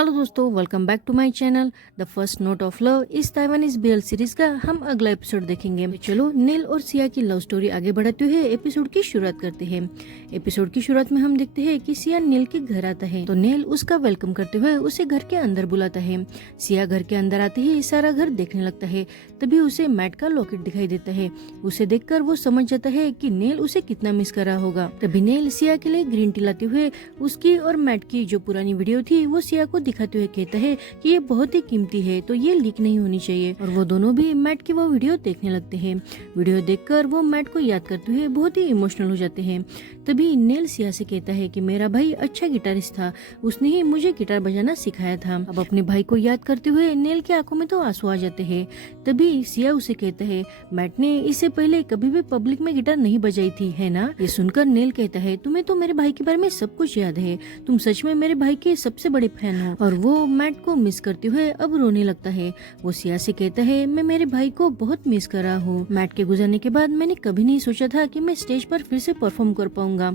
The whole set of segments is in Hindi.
हेलो दोस्तों, welcome back to my channel. The first note of love इस ताइवानीज बीएल सीरीज का हम अगला एपिसोड देखेंगे। तो चलो नेल और सिया की लव स्टोरी आगे बढ़ाते हुए एपिसोड की शुरुआत करते हैं। एपिसोड की शुरुआत में हम देखते हैं कि सिया नेल के घर आता है तो नेल उसका वेलकम करते हुए उसे घर के अंदर बुलाता है। सिया घर के अंदर आते ही सारा घर देखने लगता है। तभी उसे मैट का लॉकेट दिखाई देता है। उसे देखकर वो समझ जाता है कि नेल उसे कितना मिस कर रहा होगा। तभी नेल सिया के लिए ग्रीन टी लाते हुए उसकी और मैट की जो पुरानी वीडियो थी वो सिया को दिखाते हुए कहता है कि ये बहुत ही कीमती है तो ये लीक नहीं होनी चाहिए। और वो दोनों भी मैट की वो वीडियो देखने लगते हैं। वीडियो देखकर वो मैट को याद करते हुए बहुत ही इमोशनल हो जाते हैं। तभी नेल सिया से कहता है कि मेरा भाई अच्छा गिटारिस्ट था, उसने ही मुझे गिटार बजाना सिखाया था। अब अपने भाई को याद करते हुए नेल की आंखों में तो आंसू आ जाते हैं। तभी सिया उसे कहता है मैट ने इससे पहले कभी भी पब्लिक में गिटार नहीं बजाई थी, है ना। ये सुनकर नेल कहता है तुम्हें तो मेरे भाई के बारे में सब कुछ याद है, तुम सच में मेरे भाई के सबसे बड़े फैन हो। और वो मैट को मिस करते हुए अब रोने लगता है। वो सिया से कहता है मैं मेरे भाई को बहुत मिस कर रहा हूँ। मैट के गुजरने के बाद मैंने कभी नहीं सोचा था कि मैं स्टेज पर फिर से परफॉर्म कर पाऊंगा,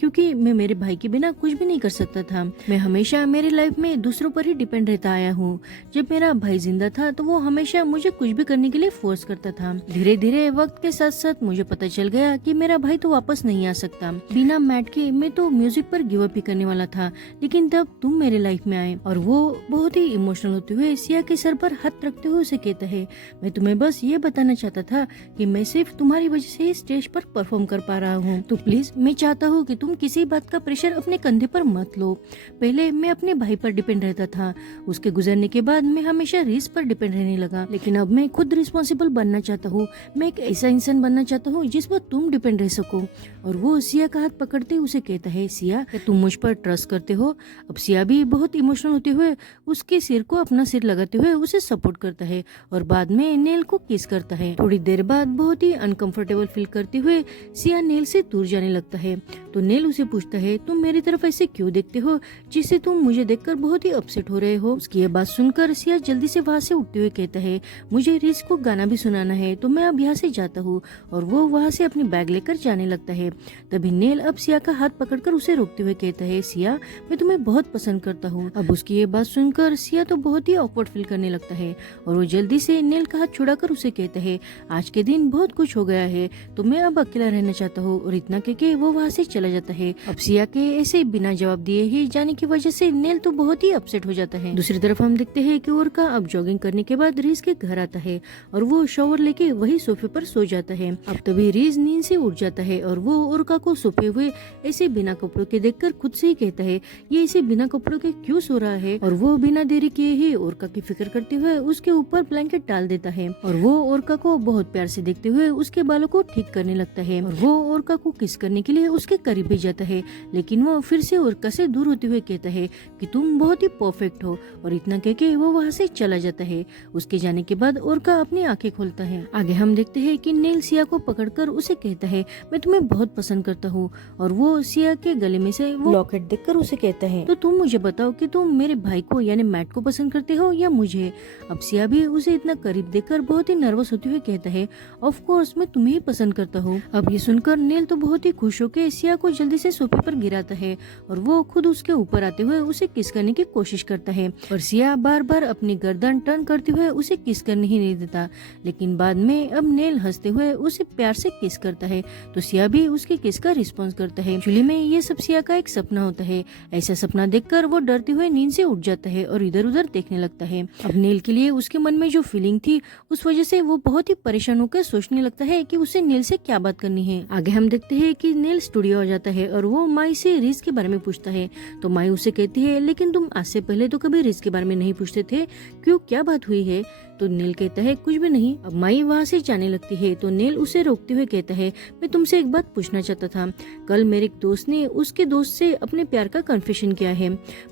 क्योंकि मैं मेरे भाई के बिना कुछ भी नहीं कर सकता था। मैं हमेशा मेरी लाइफ में दूसरों पर ही डिपेंड रहता आया हूँ। जब मेरा भाई जिंदा था तो वो हमेशा मुझे कुछ भी करने के लिए फोर्स करता था। धीरे धीरे वक्त के साथ साथ मुझे पता चल गया कि मेरा भाई तो वापस नहीं आ सकता। बिना मैट के मैं तो म्यूजिक पर गिव अप ही करने वाला था, लेकिन तब तुम मेरे लाइफ में आए। और वो बहुत ही इमोशनल होते हुए सिया के सर पर हाथ रखते हुए उसे कहता है मैं तुम्हें बस ये बताना चाहता था कि मैं सिर्फ तुम्हारी वजह से स्टेज पर परफॉर्म कर पा रहा हूँ। तो प्लीज मैं चाहता हूँ कि तुम किसी बात का प्रेशर अपने कंधे पर मत लो। पहले मैं अपने भाई पर डिपेंड रहता था, उसके गुजरने के बाद मैं हमेशा रीस पर डिपेंड रहने लगा, लेकिन अब मैं खुद रिस्पॉन्सिबल बनना चाहता हूँ। मैं एक ऐसा इंसान बनना चाहता हूँ जिस पर तुम डिपेंड रह सको। और वो सिया का हाथ पकड़ते उसे कहता है सिया तुम मुझ पर ट्रस्ट करते हो। अब सिया भी बहुत इमोशनल होते हुए उसके सिर को अपना सिर लगाते हुए उसे सपोर्ट करता है और बाद में नेल को किस करता है। थोड़ी देर बाद बहुत ही अनकंफर्टेबल फील करते हुए सिया नेल से दूर जाने लगता है। तो नेल उसे पूछता है तुम मेरी तरफ ऐसे क्यों देखते हो जिससे तुम मुझे देखकर बहुत ही अपसेट हो रहे हो। उसकी ये बात सुनकर सिया जल्दी से वहाँ से उठते हुए कहता है मुझे रिस को गाना भी सुनाना है तो मैं अब यहाँ से जाता हूँ। और वो वहाँ से अपनी बैग लेकर जाने लगता है। तभी नेल अब सिया का हाथ पकड़कर उसे रोकते हुए कहता है सिया मैं तुम्हें बहुत पसंद करता हूँ। अब उसकी ये बात सुनकर सिया तो बहुत ही ऑकवर्ड फील करने लगता है और वो जल्दी से नेल का हाथ छुड़ाकर उसे कहता है आज के दिन बहुत कुछ हो गया है तो मैं अब अकेला रहना चाहता हूँ। और इतना कहके वो वहाँ से चला जाता है। अब सिया के ऐसे बिना जवाब दिए ही जाने की वजह से नेल तो बहुत ही अपसेट हो जाता है। दूसरी तरफ हम देखते हैं कि ओरका अब जॉगिंग करने के बाद रीज के घर आता है और वो शॉवर लेके वही सोफे पर सो जाता है। अब तभी रीज नींद से उठ जाता है और वो ओरका को सोते हुए ऐसे बिना कपड़ों के देखकर खुद से ही कहता है ये इसे बिना कपड़ों के क्यों सो रहा है। और वो बिना देरी किए ही ओरका की फिक्र करते हुए उसके ऊपर ब्लैंकेट डाल देता है और वो ओरका को बहुत प्यार से देखते हुए उसके बालों को ठीक करने लगता है। और वो ओरका को किस करने के लिए उसके करीब भी जाता है, लेकिन वो फिर से ओरका से दूर होते हुए कहता है कि तुम बहुत ही परफेक्ट हो। और इतना कहके वो वहाँ से चला जाता है। उसके जाने के बाद ओरका अपनी आंखें खोलता है। आगे हम देखते हैं कि नेल सिया को पकड़कर उसे कहता है मैं तुम्हें बहुत पसंद करता हूँ। और वो सिया के गले में से वो लॉकेट देखकर उसे कहता है तो तुम मुझे बताओ कि तुम मेरे भाई को यानी मैट को पसंद करते हो या मुझे। अब सिया भी उसे इतना करीब देखकर बहुत ही नर्वस होते हुए कहता है ऑफ कोर्स मैं तुम्हें ही पसंद करता हूँ। अब ये सुनकर नेल तो बहुत ही खुश होकर सिया को जल्दी से सोफे पर गिराता है और वो खुद उसके ऊपर आते हुए उसे किस करने की कोशिश करता है। और सिया बार बार अपनी गर्दन टर्न करते हुए उसे किस करने ही नहीं देता, लेकिन बाद में अब नेल हंसते हुए उसे प्यार से किस करता है तो सिया भी उसके किस का रिस्पॉन्स करता है। एक्चुअली में ये सब सिया का एक सपना होता है। ऐसा सपना देखकर वो डरते हुए नींद से उठ जाता है और इधर उधर देखने लगता है। अब नेल के लिए उसके मन में जो फीलिंग थी उस वजह से वो बहुत ही परेशान होकर सोचने लगता है कि उसे नेल से क्या बात करनी है। आगे हम देखते हैं कि नेल स्टूडियो आ जाता है और वो माई से रीज के बारे में पूछता है तो माई उसे कहती है लेकिन तुम आज से पहले तो कभी रीज के बारे में नहीं पूछते थे, क्यों क्या बात हुई है। तो नेल कहता है कुछ भी नहीं। अब माई वहाँ से जाने लगती है तो नेल उसे रोकते हुए कहता है मैं तुमसे एक बात पूछना चाहता था। कल मेरे एक दोस्त ने उसके दोस्त से अपने प्यार का कन्फेशन किया है,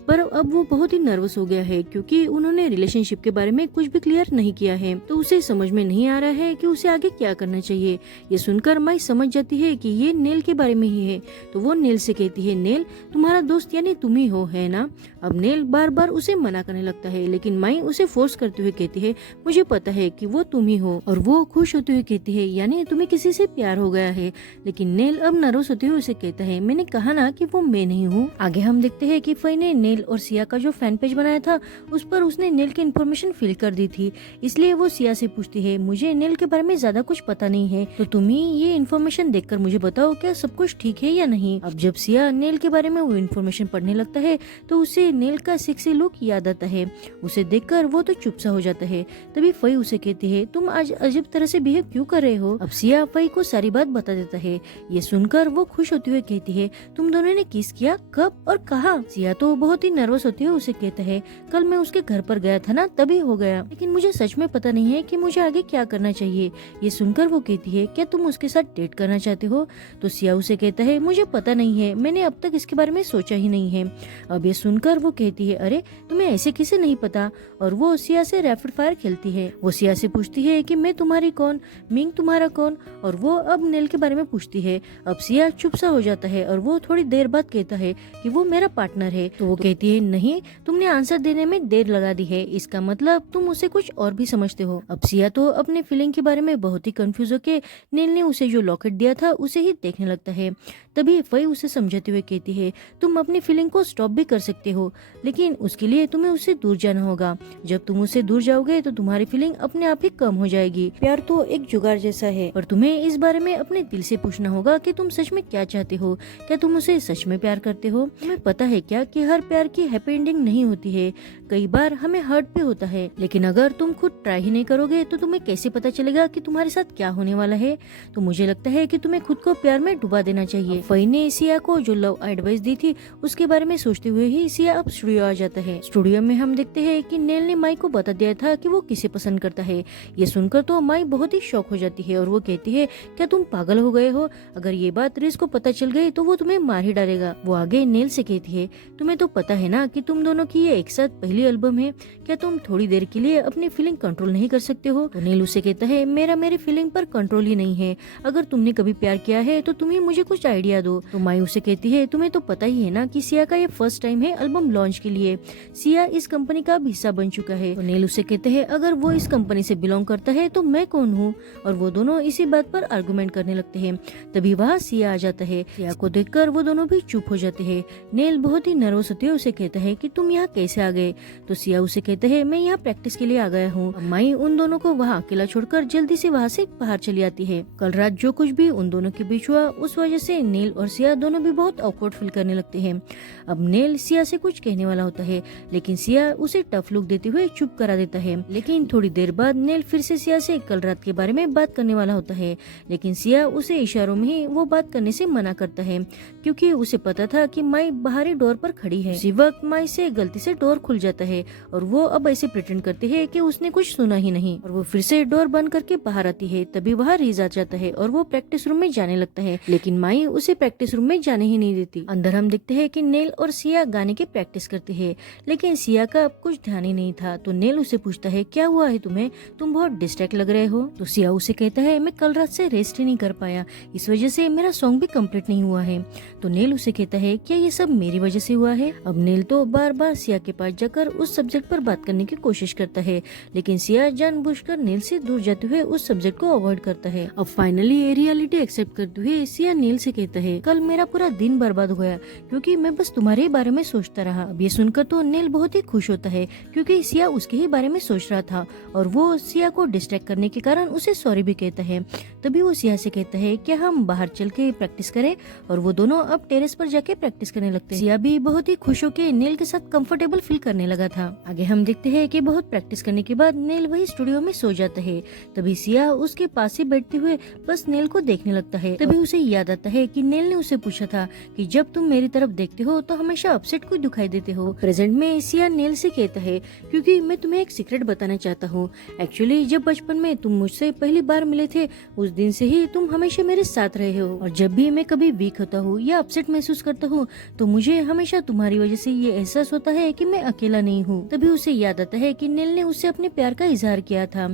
पर अब वो बहुत ही नर्वस हो गया है क्योंकि उन्होंने रिलेशनशिप के बारे में कुछ भी क्लियर नहीं किया है, तो उसे समझ में नहीं आ रहा है कि उसे आगे क्या करना चाहिए। ये सुनकर माई समझ जाती है कि ये नेल के बारे में ही है तो वो नेल से कहती है नेल तुम्हारा दोस्त यानी तुम ही हो, है ना। अब नेल बार बार उसे मना करने लगता है, लेकिन माई उसे फोर्स करते हुए कहती है मुझे पता है कि वो तुम ही हो। और वो खुश होते हुए कहती है, यानी तुम्हें किसी से प्यार हो गया है। लेकिन नेल अब नर्वस होते हुए उसे कहता है, मैंने कहा ना कि वो मैं नहीं हूँ। आगे हम देखते हैं कि फई ने नेल और सिया का जो फैन पेज बनाया था उस पर उसने नेल की इन्फॉर्मेशन फिल कर दी थी। इसलिए वो सिया से पूछती है, मुझे नेल के बारे में ज्यादा कुछ पता नहीं है, तो तुम ही ये इन्फॉर्मेशन देखकर मुझे बताओ क्या सब कुछ ठीक है या नहीं। अब जब सिया नेल के बारे में वो इन्फॉर्मेशन पढ़ने लगता है तो उसे नेल का सेक्सी लुक याद आता है। उसे देखकर वो तो चुप सा हो जाता है। तभी फई उसे कहती है, तुम आज अजीब तरह से बिहेव क्यों कर रहे हो। अब सिया फई को सारी बात बता देता है। ये सुनकर वो खुश होते हुए कहती है, तुम दोनों ने किस किया, कब और कहाँ। सिया तो बहुत ही नर्वस होते हुए उसे कहता है, कल मैं उसके घर पर गया था ना, तभी हो गया, लेकिन मुझे सच में पता नहीं है कि मुझे आगे क्या करना चाहिए। ये सुनकर वो कहती है, क्या तुम उसके साथ डेट करना चाहते हो। तो सिया उसे कहता है, मुझे पता नहीं है, मैंने अब तक इसके बारे में सोचा ही नहीं है। अब ये सुनकर वो कहती है, अरे तुम्हें ऐसे किसे नहीं पता। और वो सिया से रैपिड फायर खेलती है। वो सिया से पूछती है कि मैं तुम्हारी कौन, मिंग तुम्हारा कौन। और वो अब नेल के बारे में पूछती है। अब सिया चुप सा हो जाता है और वो थोड़ी देर बाद कहता है कि वो मेरा पार्टनर है। तो वो कहती है, नहीं, तुमने आंसर देने में देर लगा दी है, इसका मतलब तुम उसे कुछ और भी समझते हो। अब सिया तो अपने फीलिंग के बारे में बहुत ही कंफ्यूज होके नेल ने उसे जो लॉकेट दिया था उसे ही देखने लगता है। तभी फई उसे समझाते हुए कहती है, तुम अपनी फीलिंग को स्टॉप भी कर सकते हो, लेकिन उसके लिए तुम्हें उससे दूर जाना होगा। जब तुम उससे दूर जाओगे तो तुम्हारी फीलिंग अपने आप ही कम हो जाएगी। प्यार तो एक जुगाड़ जैसा है और तुम्हें इस बारे में अपने दिल से पूछना होगा कि तुम सच में क्या चाहते हो। क्या तुम उसे सच में प्यार करते हो। तुम्हें पता है क्या कि हर प्यार की हैप्पी एंडिंग नहीं होती है, कई बार हमें हर्ट भी होता है, लेकिन अगर तुम खुद ट्राई ही नहीं करोगे तो तुम्हें कैसे पता चलेगा कि तुम्हारे साथ क्या होने वाला है। तो मुझे लगता है कि तुम्हें खुद को प्यार में डुबा देना चाहिए। फई ने सिया को जो लव एडवाइस दी थी उसके बारे में सोचते हुए ही सिया अब स्टूडियो आ जाता है। स्टूडियो में हम देखते हैं कि नेल ने माई को बता दिया था कि वो किसे पसंद करता है। ये सुनकर तो माई बहुत ही शॉक हो जाती है और वो कहती है, क्या तुम पागल हो गए हो, अगर ये बात रिस को पता चल गई तो वो तुम्हें मार ही डालेगा। वो आगे नेल से कहती है, तुम्हें तो पता है ना कि तुम दोनों की ये एक साथ पहली एल्बम है, क्या तुम थोड़ी देर के लिए अपनी फीलिंग कंट्रोल नहीं कर सकते हो। तो नेल उसे कहता है, मेरी फीलिंग पर कंट्रोल ही नहीं है, अगर तुमने कभी प्यार किया है तो तुम ही मुझे कुछ आइडिया दो। तो माई उसे कहती है, तुम्हें तो पता ही है ना कि सिया का ये फर्स्ट टाइम है एल्बम लॉन्च के लिए, सिया इस कंपनी का हिस्सा बन चुका है। तो नेल उसे कहते हैं, अगर वो इस कंपनी से बिलोंग करता है तो मैं कौन हूँ। और वो दोनों इसी बात पर आर्गुमेंट करने लगते हैं। तभी वहाँ सिया आ जाता है। सिया को देखकर वो दोनों भी चुप हो जाते हैं। नेल बहुत ही नर्वस होते हुए उसे कहता है कि तुम यहाँ कैसे आ गए। तो सिया उसे कहते हैं, मैं यहाँ प्रैक्टिस के लिए आ गया हूँ। माई उन दोनों को वहाँ अकेला छोड़कर जल्दी से वहाँ से बाहर चली आती है। कल रात जो कुछ भी उन दोनों के बीच हुआ उस वजह से नेल और सिया दोनों भी बहुत ऑकवर्ड फील करने लगते हैं। अब नेल सिया से कुछ कहने वाला होता है, लेकिन सिया उसे टफ लुक देते हुए चुप करा देता है। लेकिन थोड़ी देर बाद नेल फिर से सिया से कल रात के बारे में बात करने वाला होता है, लेकिन सिया उसे इशारों में ही वो बात करने से मना करता है, क्योंकि उसे पता था कि माई बाहरी डोर पर खड़ी है। उसी वक्त माई से गलती से डोर खुल जाता है और वो अब ऐसे प्रिटेंड करती है कि उसने कुछ सुना ही नहीं और वो फिर से डोर बंद करके बाहर आती है। तभी वहाँ रीज आ जाता है और वो प्रैक्टिस रूम में जाने लगता है, लेकिन माई उसे प्रैक्टिस रूम में जाने ही नहीं देती। अंदर हम देखते हैं कि नेल और सिया गाने की प्रैक्टिस करते हैं, लेकिन सिया का अब कुछ ध्यान ही नहीं था। तो नेल उसे पूछता है, क्या हुआ है तुम्हें, तुम बहुत डिस्ट्रैक्ट लग रहे हो। तो सिया उसे कहता है, मैं कल रात से रेस्ट ही नहीं कर पाया, इस वजह से मेरा सॉन्ग भी कंप्लीट नहीं हुआ है। तो नेल उसे कहता है, क्या ये सब मेरी वजह से हुआ है। अब नेल तो बार बार सिया के पास जाकर उस सब्जेक्ट पर बात करने की कोशिश करता है, लेकिन सिया जानबूझकर नेल से दूर जाते हुए उस सब्जेक्ट को अवॉइड करता है। अब फाइनली रियलिटी एक्सेप्ट करते हुए सिया नेल से कहता है, कल मेरा पूरा दिन बर्बाद हो गया क्योंकि मैं बस तुम्हारे बारे में सोचता रहा। अब ये सुनकर तो नेल बहुत ही खुश होता है क्योंकि सिया उसके ही बारे में सोच रहा था और वो सिया को डिस्ट्रैक्ट करने के कारण उसे सॉरी भी कहता है। तभी वो सिया से कहता है, क्या हम बाहर चल के प्रैक्टिस करें। और वो दोनों अब टेरेस पर जाके प्रैक्टिस करने लगते हैं। सिया भी बहुत ही खुश होकर नेल के साथ कंफर्टेबल फील करने लगा था। आगे हम देखते हैं कि बहुत प्रैक्टिस करने के बाद नेल वही स्टूडियो में सो जाता है। तभी सिया उसके पास ही बैठते हुए बस नेल को देखने लगता है। तभी उसे याद आता है कि नेल ने उसे पूछा था कि जब तुम मेरी तरफ देखते हो तो हमेशा अपसेट को दिखाई देते हो। प्रेजेंट में सिया नेल से कहता है, क्योंकि मैं तुम्हें एक सीक्रेट बताना चाहता हूँ। एक्चुअली जब बचपन में तुम मुझसे पहली बार मिले थे उस दिन से ही तुम हमेशा मेरे साथ रहे हो, और जब भी मैं कभी वीक होता हूँ या अपसेट महसूस करता हूँ तो मुझे हमेशा तुम्हारी वजह से ये एहसास होता है कि मैं अकेला नहीं हूँ। तभी उसे याद आता है कि नेल ने उससे अपने प्यार का इजहार किया था।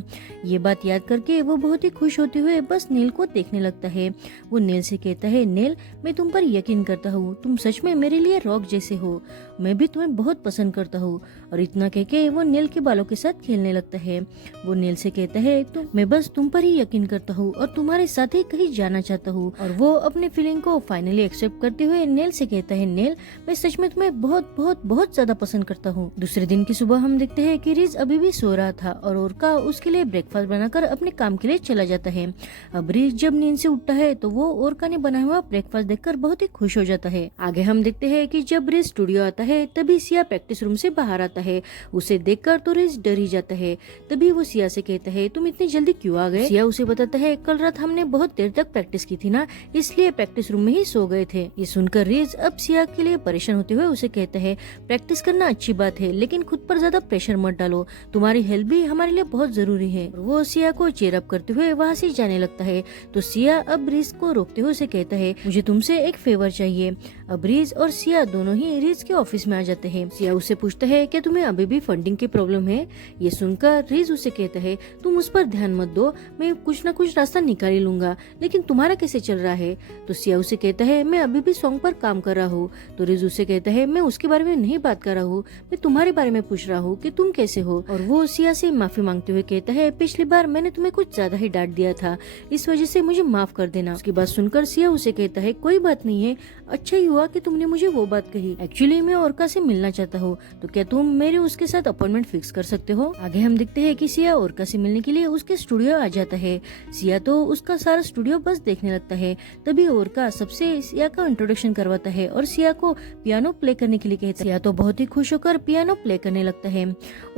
ये बात याद करके वो बहुत ही खुश होते हुए बस नेल को देखने लगता है। वो नेल से कहता है, नेल मैं तुम पर यकीन करता हूँ, तुम सच में मेरे लिए रॉक जैसे हो, मैं भी तुम्हें बहुत पसंद करता हूँ। और इतना कहके वो नेल के बालों के साथ खेलने जाने लगता है। वो नेल से कहता है तो मैं बस तुम पर ही यकीन करता हूँ और तुम्हारे साथ ही कहीं जाना चाहता हूँ। और वो अपने फीलिंग को फाइनली एक्सेप्ट करते हुए नेल से कहता है, नेल मैं सच में तुम्हें बहुत बहुत बहुत ज्यादा पसंद करता हूँ। दूसरे दिन की सुबह हम देखते हैं कि रिज अभी भी सो रहा था और ओरका उसके लिए ब्रेकफास्ट बनाकर अपने काम के लिए चला जाता है। अब रिज जब नींद से उठता है तो वो ओरका ने बनाया हुआ ब्रेकफास्ट देखकर बहुत ही खुश हो जाता है। आगे हम देखते हैं कि जब रिज स्टूडियो आता है तभी सिया प्रैक्टिस रूम से बाहर आता है। उसे देखकर तो रिज डर ही जाता है। तभी वो सिया से कहता है, तुम इतनी जल्दी क्यों आ गए? सिया उसे बताता है, कल रात हमने बहुत देर तक प्रैक्टिस की थी ना, इसलिए प्रैक्टिस रूम में ही सो गए थे। ये सुनकर रिज अब सिया के लिए परेशान होते हुए उसे कहता है, प्रैक्टिस करना अच्छी बात है लेकिन खुद पर ज्यादा प्रेशर मत डालो, तुम्हारी हेल्प भी हमारे लिए बहुत जरूरी है। वो सिया को चीयर अप करते हुए वहाँ से जाने लगता है तो सिया अब रिज को रोकते हुए उसे कहता है, मुझे तुमसे एक फेवर चाहिए। अब रिज और सिया दोनों ही रिज के ऑफिस में आ जाते हैं। सिया उससे पूछता है, क्या तुम्हें अभी भी फंडिंग की प्रॉब्लम है? ये सुनकर रिज उसे कहता है, तुम उस पर ध्यान मत दो, मैं कुछ न कुछ रास्ता निकाल लूंगा, लेकिन तुम्हारा कैसे चल रहा है? तो सिया उसे कहता है, मैं अभी भी सॉन्ग पर काम कर रहा हूँ। तो रिज उसे कहता है, मैं उसके बारे में नहीं बात कर रहा हूँ, मैं तुम्हारे बारे में पूछ रहा हूँ कि तुम कैसे हो। और वो सिया से माफी मांगते हुए कहता है, पिछली बार मैंने तुम्हें कुछ ज्यादा ही डांट दिया था, इस वजह से मुझे माफ कर देना। उसकी बात सुनकर सिया उसे कहता है, कोई बात नहीं है, अच्छा ही हुआ कि तुमने मुझे वो बात कही। एक्चुअली मैं ओरका से मिलना चाहता हूँ, तो क्या तुम मेरे उसके साथ अपॉइंटमेंट फिक्स कर सकते हो? आगे हम देखते हैं कि सिया ओरका से मिलने के लिए उसके स्टूडियो आ जाता है। सिया तो उसका सारा स्टूडियो बस देखने लगता है। तभी ओरका सबसे सिया का इंट्रोडक्शन करवाता है और सिया को पियानो प्ले करने के लिए कहता है। सिया तो बहुत ही खुश होकर पियानो प्ले करने लगता है।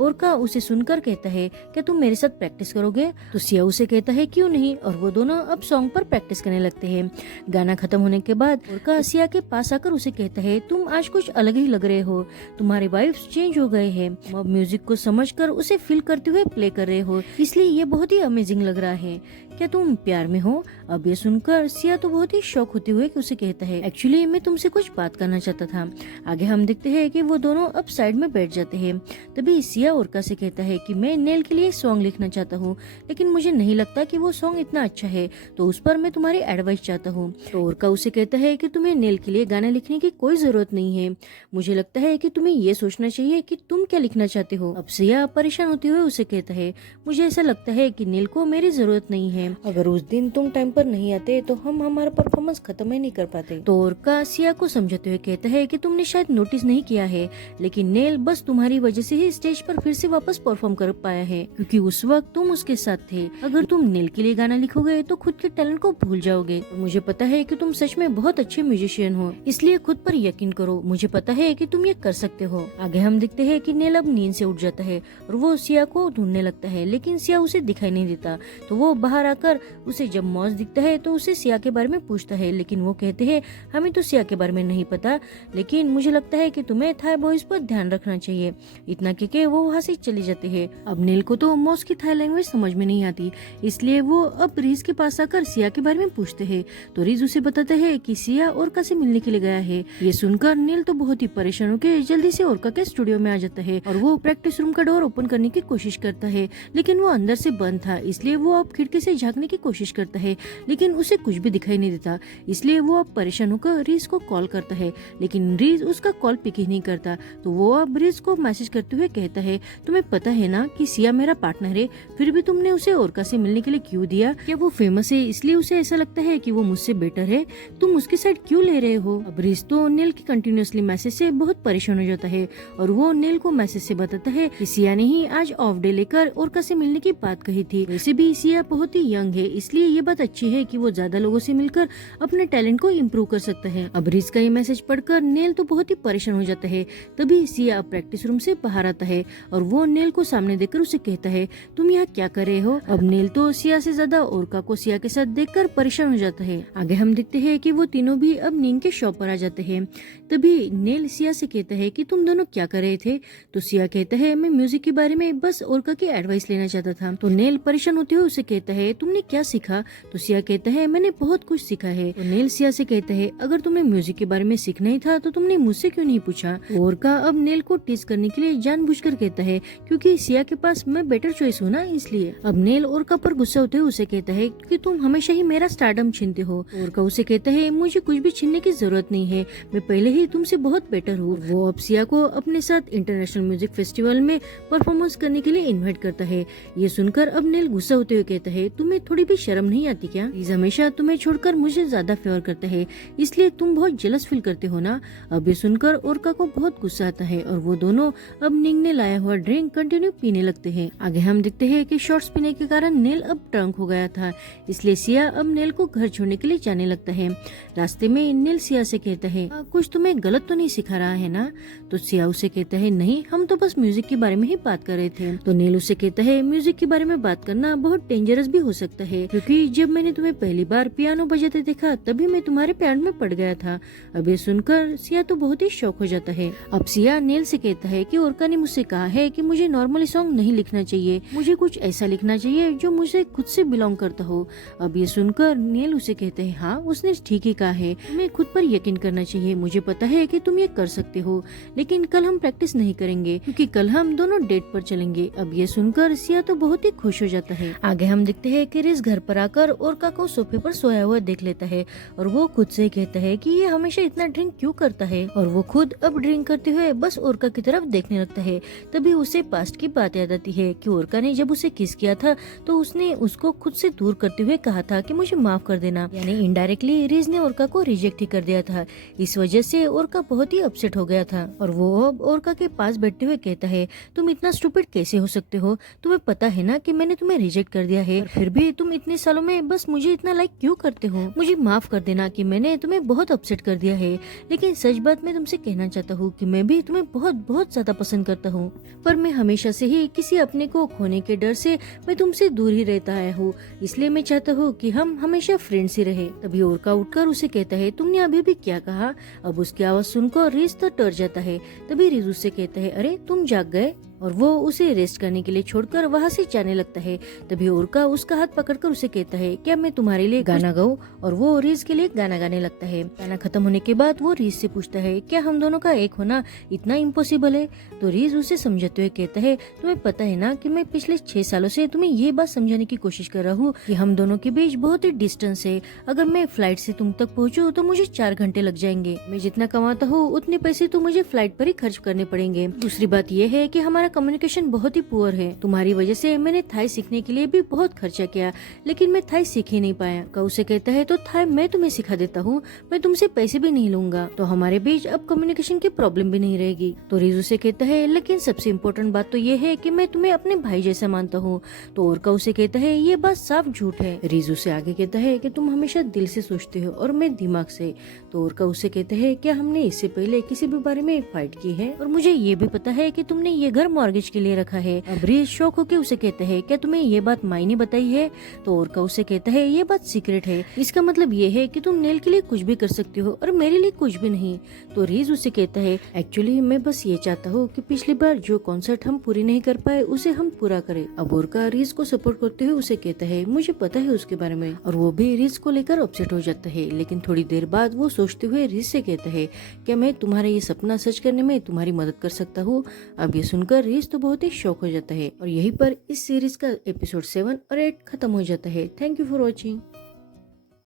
ओरका उसे सुनकर कहता है, क्या तुम मेरे साथ प्रैक्टिस करोगे? तो सिया उसे कहता है, क्यों नहीं, और वो दोनों अब सॉन्ग पर प्रैक्टिस करने लगते हैं। गाना खत्म होने के बाद ओरका सिया के पास आकर उसे कहता है, तुम आज कुछ अलग ही लग रहे हो, तुम्हारे वाइब्स चेंज हो गए हैं, अब म्यूजिक को समझकर उसे फील करते हुए प्ले कर रहे हो, इसलिए ये बहुत ही अमेजिंग लग रहा है, क्या तुम प्यार में हो? अब ये सुनकर सिया तो बहुत ही शॉक होते हुए उसे कहता है, एक्चुअली मैं तुमसे कुछ बात करना चाहता था। आगे हम देखते हैं कि वो दोनों अब साइड में बैठ जाते हैं। तभी सिया ओरका से कहता है कि मैं नेल के लिए सॉन्ग लिखना चाहता हूँ, लेकिन मुझे नहीं लगता कि वो सॉन्ग इतना अच्छा है, तो उस पर मैं तुम्हारी एडवाइस चाहता हूँ। तो ओरका उसे कहता है कि तुम्हें नेल के लिए गाना लिखने की कोई जरूरत नहीं है, मुझे लगता है कि तुम्हें ये सोचना चाहिए कि तुम क्या लिखना चाहते हो। अब सिया परेशान होते हुए उसे कहता है, मुझे ऐसा लगता है कि नेल को मेरी जरूरत नहीं है, अगर उस दिन तुम टाइम पर नहीं आते तो हम हमारा परफॉर्मेंस खत्म ही नहीं कर पाते। तो ओरका सिया को समझाते हुए कहता है कि तुमने शायद नोटिस नहीं किया है, लेकिन नेल बस तुम्हारी वजह से ही स्टेज पर फिर से वापस परफॉर्म कर पाया है, क्योंकि उस वक्त तुम उसके साथ थे। अगर तुम नेल के लिए गाना लिखोगे तो खुद के टैलेंट को भूल जाओगे। मुझे पता है कि तुम सच में बहुत अच्छे म्यूजिशियन हो, इसलिए खुद पर यकीन करो, मुझे पता है कि तुम ये कर सकते हो। आगे हम देखते हैं कि नेल अब नींद से उठ जाता है और वो सिया को ढूंढने लगता है, लेकिन सिया उसे दिखाई नहीं देता। तो वो बाहर आकर उसे जब मॉस दिखता है तो उसे सिया के बारे में पूछता है, लेकिन वो कहते हैं, हमें तो सिया के बारे में नहीं पता, लेकिन मुझे लगता है कि तुम्हें थाई बॉयज पर ध्यान रखना चाहिए। इतना कहके वो वहाँ से चले जाते हैं। अब नेल को तो मॉस की थाई लैंग्वेज समझ में नहीं आती, इसलिए वो अब रिज के पास आकर सिया के बारे में पूछते हैं। तो रिज उसे बताता है कि सिया ओरका से मिलने के लिए गया है। ये सुनकर नेल तो बहुत ही परेशान होकर जल्दी से ओरका के स्टूडियो में आ जाता है और वो प्रैक्टिस रूम का डोर ओपन करने की कोशिश करता है, लेकिन वो अंदर से बंद था, इसलिए वो अब खिड़की से झांकने की कोशिश करता है, लेकिन उसे कुछ भी दिखाई नहीं देता। इसलिए वो अब परेशान होकर रिज को कॉल करता है, लेकिन रिज उसका कॉल पिक ही नहीं करता। तो वो अब रिज को मैसेज करते हुए कहता है, तुम्हें पता है ना कि सिया मेरा पार्टनर है, फिर भी तुमने उसे ओरका से मिलने के लिए क्यों दिया? क्या वो फेमस है इसलिए उसे ऐसा लगता है कि वो मुझसे बेटर है? तुम उसकी साइड क्यों ले रहे हो? अब रिज तो नेल की कंटिन्यूअसली मैसेज से बहुत परेशान हो जाता है और वो नेल को मैसेज से बताता है कि सिया ने ही आज ऑफ डे लेकर ओरका से मिलने की बात कही थी। वैसे भी सिया बहुत ही यंग है, इसलिए ये बात अच्छी है कि वो ज्यादा लोगों से मिलकर अपने टैलेंट को इम्प्रूव कर सकता है। अब रिज का ये मैसेज पढ़कर नेल तो बहुत ही परेशान हो जाता है। तभी सिया प्रैक्टिस रूम से बाहर आता है और वो नेल को सामने देखकर उसे कहता है, तुम यहाँ क्या कर रहे हो? अब नेल तो सिया से ज्यादा ओरका को सिया के साथ देखकर परेशान हो जाता है। आगे हम देखते हैं कि वो तीनों भी अब नींग के शॉप पर आ जाते हैं। तभी नेल सिया से कहता है कि तुम दोनों क्या कर रहे थे? तो सिया कहता है, मैं म्यूजिक के बारे में बस ओरका की एडवाइस लेना चाहता था। तो नेल परेशान होते हुए उसे कहता है, तुमने क्या सीखा? तो सिया कहता है, मैंने बहुत कुछ सीखा है। तो नेल सिया से कहता है, अगर तुम्हें म्यूजिक के बारे में सीखना ही था तो तुमने मुझसे क्यों नहीं पूछा? ओरका अब नेल को टीज करने के लिए जानबूझकर कहता है, क्योंकि सिया के पास मैं बेटर चॉइस हूँ ना, इसलिए। अब नेल ओरका पर गुस्सा होते हुए उसे कहता है कि तुम हमेशा ही मेरा स्टारडम छीनते हो। ओरका उसे कहता है, मुझे कुछ भी छीनने की जरूरत नहीं है, मैं पहले ही तुमसे बहुत बेटर हूँ। वो अब सिया को अपने साथ इंटरनेशनल म्यूजिक फेस्टिवल में परफॉर्मेंस करने के लिए इन्वाइट करता है। ये सुनकर अब नील गुस्सा होते हुए कहता है, तुम्हें थोड़ी भी शर्म नहीं आती क्या? रीज हमेशा तुम्हें छोड़कर मुझे ज्यादा फेवर करता है, इसलिए तुम बहुत जेलस फील करते हो ना। अब ये सुनकर ओरका को बहुत गुस्सा आता है और वो दोनों अब निंग ने लाया हुआ ड्रिंक कंटिन्यू पीने लगते हैं। आगे हम देखते हैं कि शॉट्स पीने के कारण नील अब ट्रंक हो गया था, इसलिए सिया अब नील को घर छोड़ने के लिए जाने लगता है। रास्ते में नील सिया से कहता है, कुछ तुम्हें गलत तो नहीं सिखा रहा है ना? तो सिया उसे कहता है, नहीं, हम तो बस म्यूजिक के बारे में ही बात कर रहे थे। तो नील उसे कहता है, म्यूजिक के बारे में बात करना बहुत डेंजरस भी हो सकता है, क्योंकि जब मैंने तुम्हें पहली बार पियानो बजाते देखा तभी मैं तुम्हारे पैर में पड़ गया था। अब ये सुनकर सिया तो बहुत ही शौक हो जाता है। अब सिया नील से कहता है कि ओरका ने मुझसे कहा है कि मुझे नॉर्मली सॉन्ग नहीं लिखना चाहिए, मुझे कुछ ऐसा लिखना चाहिए जो मुझे खुद से बिलोंग करता हो। अब ये सुनकर नील उसे कहते हैं, हाँ, उसने ठीक ही कहा है, तुम्हें खुद पर यकीन करना चाहिए। मुझे पता है कि तुम ये कर सकते हो, लेकिन कल हम प्रैक्टिस नहीं करेंगे क्योंकि कल हम दोनों डेट पर चलेंगे। अब ये सुनकर सिया तो बहुत ही खुश हो जाता है। आगे हम देखते हैं कि रिस घर पर आकर ओरका को सोफे पर सोया हुआ देख लेता है और वो खुद से कहता है कि ये हमेशा इतना ड्रिंक क्यों करता है, और वो खुद अब ड्रिंक करते हुए बस ओरका की तरफ देखने लगता है। तभी उसे पास्ट की बात याद आती है कि ओरका ने जब उसे किस किया था तो उसने उसको खुद से दूर करते हुए कहा था कि मुझे माफ कर देना, यानी इनडायरेक्टली रिज ने ओरका को रिजेक्ट ही कर दिया था। इस वजह से ओरका बहुत ही अपसेट हो गया था और वो अब ओरका के पास बैठते हुए कहता है, तुम इतना स्टूपिड कैसे हो सकते हो? तुम्हें पता है ना कि मैंने तुम्हें रिजेक्ट कर दिया है, फिर भी तुम इतने सालों में बस मुझे इतना लाइक क्यों करते हो? मुझे माफ कर देना कि मैंने तुम्हें बहुत अपसेट कर दिया है, लेकिन सच बात मैं तुमसे कहना चाहता हूँ कि मैं भी तुम्हें बहुत बहुत ज्यादा पसंद करता हूँ, पर मैं हमेशा से ही किसी अपने को खोने के डर से मैं तुमसे दूर ही रहता आया हूँ, इसलिए मैं चाहता हूँ कि हम हमेशा फ्रेंड्स ही रहे। तभी ओरका उठकर उसे कहता है, तुमने अभी भी क्या कहा? अब उसकी आवाज सुनकर रिज तो डर जाता है। तभी रिज उससे कहता है, अरे तुम जाग गए, और वो उसे रेस्ट करने के लिए छोड़कर वहाँ से जाने लगता है। तभी ओरका उसका हाथ पकड़कर उसे कहता है, क्या मैं तुम्हारे लिए गाना गाऊं? और वो रीज के लिए गाना गाने लगता है। गाना खत्म होने के बाद वो रीज से पूछता है, क्या हम दोनों का एक होना इतना इम्पॉसिबल है? तो रीज उसे समझाते हुए कहता है, तुम्हें पता है ना कि मैं पिछले 6 सालों से तुम्हें ये बात समझाने की कोशिश कर रहा हूँ कि हम दोनों के बीच बहुत ही डिस्टेंस है। अगर मैं फ्लाइट से तुम तक पहुँचूं तो मुझे 4 घंटे लग जाएंगे। मैं जितना कमाता हूँ उतने पैसे तो मुझे फ्लाइट पर ही खर्च करने पड़ेंगे। दूसरी बात यह है कि हमारा कम्युनिकेशन बहुत ही पुअर है। तुम्हारी वजह से मैंने थाई सीखने के लिए भी बहुत खर्चा किया, लेकिन मैं थाई सीख ही नहीं पाया। कऊ से कहता है, तो थाई मैं तुम्हें सिखा देता हूँ, मैं तुमसे पैसे भी नहीं लूंगा, तो हमारे बीच अब कम्युनिकेशन की प्रॉब्लम भी नहीं रहेगी। तो रिजू से कहता है, लेकिन सबसे इम्पोर्टेंट बात तो ये है कि मैं तुम्हें अपने भाई जैसा मानता हूँ। तो और कऊ से कहता है, ये बात साफ झूठ है। रिजू से आगे कहता है कि तुम हमेशा दिल से सोचते हो और मैं दिमाग से। तो और कऊ से कहता है, क्या हमने इससे पहले किसी भी बारे में फाइट की है? और मुझे ये भी पता है कि तुमने ये घर मॉर्गेज के लिए रखा है। अब रीज शौक होके उसे कहता है, क्या तुम्हें ये बात माई ने बताई है? तो और उसे कहता है, ये बात सीक्रेट है, इसका मतलब ये है कि तुम नेल के लिए कुछ भी कर सकती हो और मेरे लिए कुछ भी नहीं। तो रीज उसे कहता है, एक्चुअली मैं बस ये चाहता हूँ कि पिछली बार जो कॉन्सर्ट हम पूरी नहीं कर पाए उसे हम पूरा करें। अब ओरका रीज को सपोर्ट करते हुए उसे कहता है, मुझे पता है उसके बारे में, और वो भी रीज को लेकर अपसेट हो जाता है। लेकिन थोड़ी देर बाद वो सोचते हुए रीज से कहता है, क्या मैं तुम्हारा ये सपना सच करने में तुम्हारी मदद कर सकता हूँ? अब ये सुनकर रीज तो बहुत ही शौक हो जाता है और यहीं पर इस सीरीज का एपिसोड 7 और 8 खत्म हो जाता है। Thank you for watching.